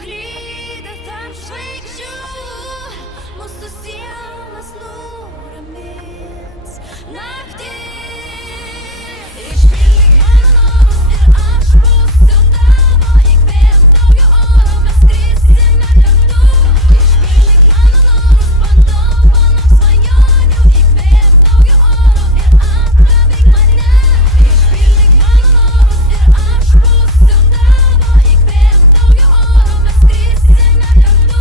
klydę tarp žvaigždžių, mūsų sielas nuramins naktį. Išpildyk mano norus ir aš būsiu tavo, įkvėpk naujo oro, mes skrisime kartu. Išpildyk mano norus, padovanok svajonių, įkvėpk naujo oro ir apkabink mane. Išpildyk mano norus ir aš būsiu tavo, įkvėpk naujo oro, mes skrisime kartu.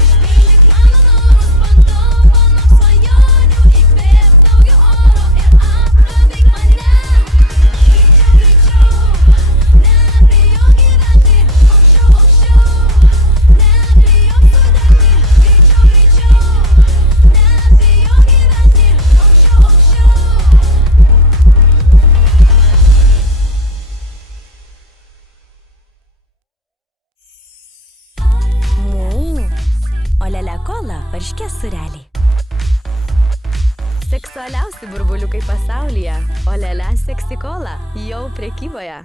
Išpildyk mano norus, padovanok svajonių, įkvėpk naujo oro ir apkabink mane. Greičiau, nebijok gyventi, aukščiau, aukščiau, nebijok sudegti. Greičiau, nebijok gyventi, aukščiau, aukščiau. Olele kola, varškės sūreliai. Seksualiausi burbuliukai pasaulyje. Olele seksi kola, jau prekyboje.